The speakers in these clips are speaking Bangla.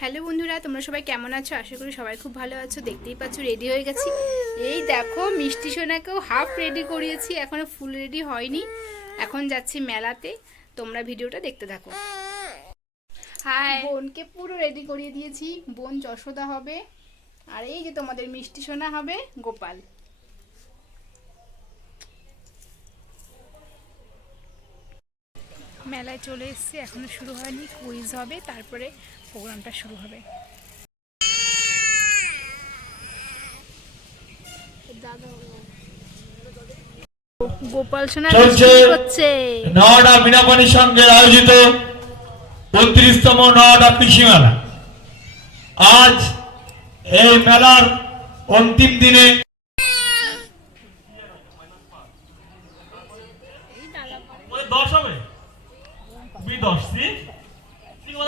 হ্যালো বন্ধুরা, তোমরা সবাই কেমন আছো? আশা করি সবাই খুব ভালো আছো। দেখতেই পাচ্ছ রেডি হয়ে গেছি। এই দেখো মিষ্টি সোনাকেও হাফ রেডি করিয়েছি, এখনো ফুল রেডি হয়নি। এখন যাচ্ছি মেলাতে, তোমরা ভিডিওটা দেখতে থাকো। হাই, বোনকে পুরো রেডি করিয়ে দিয়েছি। বোন যশোদা হবে, আর এই যে তোমাদের মিষ্টি সোনা হবে গোপাল। মেলায় চলে এসেছি, এখনো শুরু হয়নি। কুইজ হবে, তারপরে প্রোগ্রামটা শুরু হবে। গোপাল সোনা হচ্ছে নওয়াডা মিনাপানি সংঘের আয়োজিত ৩৫তম নওয়াডা কৃষি মেলা। আজ এই মেলার অন্তিম দিনে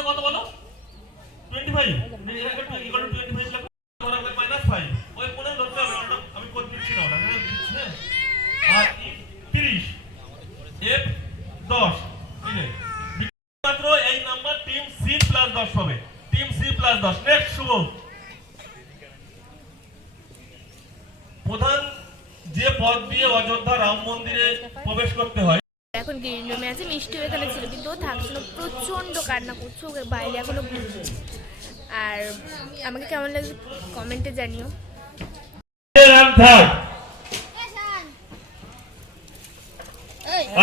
কত বলো 25 আমি কত দিচ্ছি না আর 30 F 10 মাত্র এই নাম্বার টিম সি প্লাস 10 হবে। Team C plus 10। নেক্সট শুভ প্রধান যে পথ দিয়ে অযোধ্যা রাম মন্দিরে প্রবেশ করতে হয়। এখন গ্রিন রুমে আছে, মিষ্টি এখানে ছিল কিন্তু ও থাকছিল, প্রচণ্ড কান্না করছে, ওকে বাইরে এখনো ঘুরছে। আর আমাকে কেমন লাগছে কমেন্টে জানিও।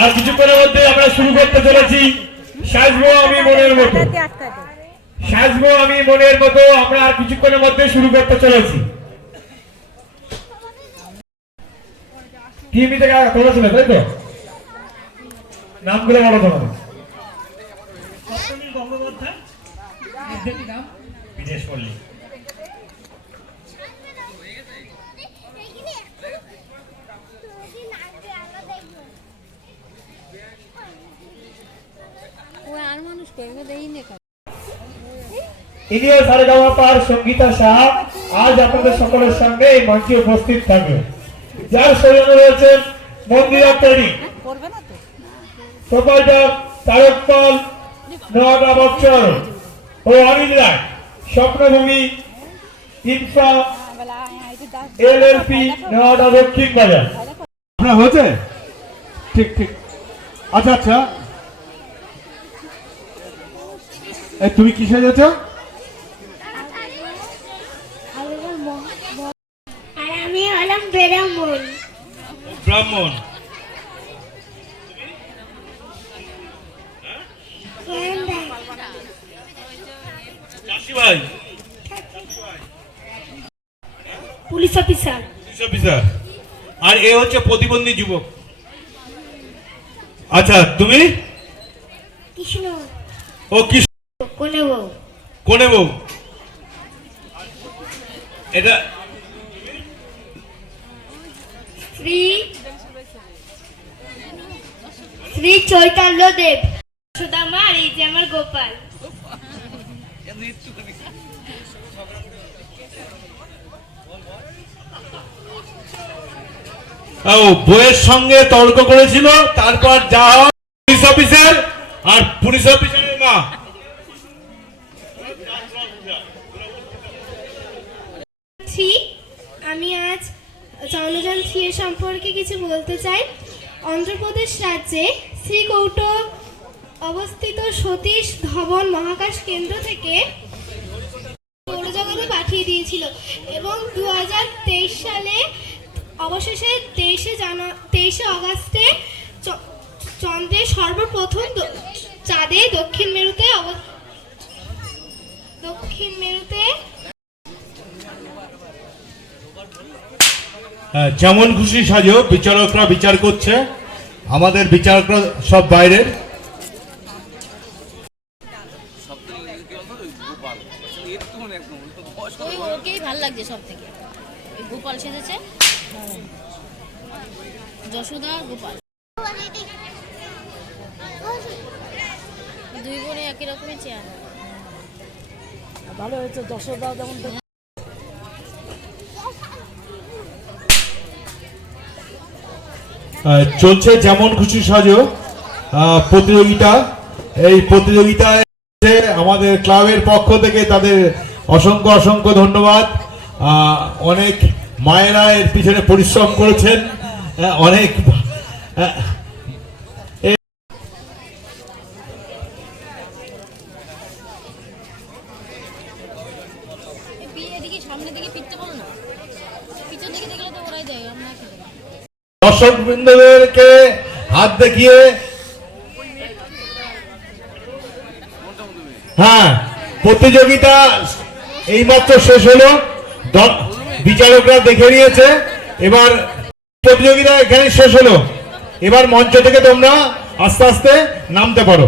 আর কিছুক্ষণের মধ্যে আমরা শুরু করতে চলেছি সাজবো আমি মনের মতো। সাজবো আমি মনের মতো আমরা আর কিছুক্ষণের মধ্যে শুরু করতে চলেছি। টিভি থেকে তোলা ছিল তাই তো? নামগুলো বলো তোমাদের। বিদেশ পল্লী। ইনিও সারেগামাপার সঙ্গীতা সাহা আজ আপনাদের সকলের সামনে এই মঞ্চে উপস্থিত থাকবে। যার সৌজন্যে রয়েছেন মন্দিরা ট্রেনিং, প্রোপাইটার তারক পাল, নওয়াডা বচ্চন ও অনিল রায়, স্বপ্নভূমি ইনফ্রা LLP নওয়াডা দক্ষিণ বাজার। আপনার হয়েছে? ঠিক ঠিক। আচ্ছা আচ্ছা, তুমি কিসে যেছ? আর আমি হলাম ব্রাহ্মণ। ব্রাহ্মণ চাষি ভাই, পুলিশ অফিসার। আর এ হচ্ছে প্রতিবন্ধী যুবক। আচ্ছা তুমি? কৃষ্ণ। ও কৃষ্ণ। কোনে বউ। কোনে বউ। এটা শ্রী শ্রী চৈতন্য দেব। সুদামা, আর এই যে আমার গোপাল। বইয়ের সঙ্গে তর্ক করেছিল, তারপর যা পুলিশ অফিসার আর পুলিশ অফিসারের মা। আমি আজ চন্দ্রযান 3 এর সম্পর্কে কিছু বলতে চাই। অন্ধ্রপ্রদেশ রাজ্যে শ্রীকৌট অবস্থিত সতীশ ধবন মহাকাশ কেন্দ্র থেকে সৌরজগতে পাঠিয়ে দিয়েছিল এবং 2023 সালে অবশেষে 23 আগস্টে চন্দ্রের সর্বপ্রথম চাঁদে দক্ষিণ মেরুতে যেমন খুশি সাজো, বিচারকরা বিচার করছে, আমাদের বিচারকরা সব বাইরের। ওকেই ভালো লাগছে সব থেকে, গোপাল সেজেছে, যশোদা গোপাল, দুই বোনে একই রকমের চেয়ার। ভালো হয়েছে যশোদা যেমন। চলছে যেমন খুশি সাজো প্রতিযোগিতা। এই প্রতিযোগিতায় আমাদের ক্লাবের পক্ষ থেকে তাদের অসংখ্য অসংখ্য ধন্যবাদ। অনেক মায়েরা এর পিছনে পরিশ্রম করেছেন, অনেক দর্শক বৃন্দদেরকে হাত দেখিয়ে হ্যাঁ, প্রতিযোগিতা এইমাত্র শেষ হলো, বিচারকরা দেখে নিয়েছে। এবার প্রতিযোগিতা এখানে শেষ হলো, এবার মঞ্চ থেকে তোমরা আস্তে আস্তে নামতে পারো।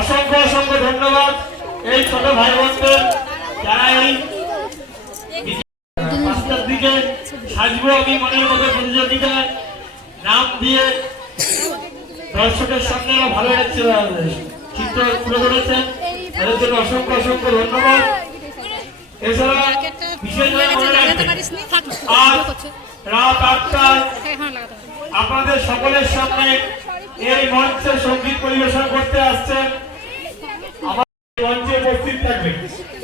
অসংখ্য অসংখ্য ধন্যবাদ এই ছোট ভাই বোনদের যারা এই পাঁচটার দিকে সাজবো আমি মনের মতো প্রতিযোগিতায় নাম দিয়ে দর্শকের সামনে ভালো লাগছে, চিত্র তুলে ধরেছেন, তাদের জন্য অসংখ্য অসংখ্য ধন্যবাদ। এছাড়া বিশেষভাবে মনে রাখবেন আজ রাত 8টায় আপনাদের সকলের সামনে এই মঞ্চে সঙ্গীত পরিবেশন করতে আসছেন, আমার মঞ্চে উপস্থিত থাকবে।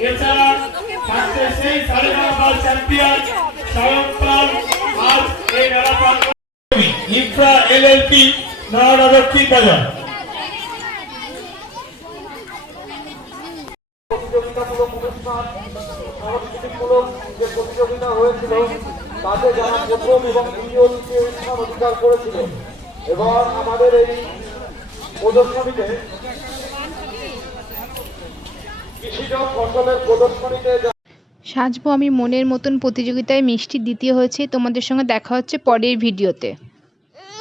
এছাড়া থাকছে সেই সারেগামাপার চ্যাম্পিয়ন স্বয়ংপাল, আজ এই মেলা ইনফ্রা এলএলপি নওয়াডা দক্ষিণ বাজার। প্রতিযোগিতামূলক অনুষ্ঠান, সাংস্কৃতিকমূলক যে প্রতিযোগিতা হয়েছিল তাতে যারা প্রথম এবং দ্বিতীয় তৃতীয় স্থান অধিকার করেছিল, এবং আমাদের এই প্রদর্শনীতে কৃষিজ ফসলের প্রদর্শনীতে সাজবো আমি মনের মতন প্রতিযোগিতায় মিষ্টি দ্বিতীয় হয়েছে। তোমাদের সঙ্গে দেখা হচ্ছে পরের ভিডিওতে।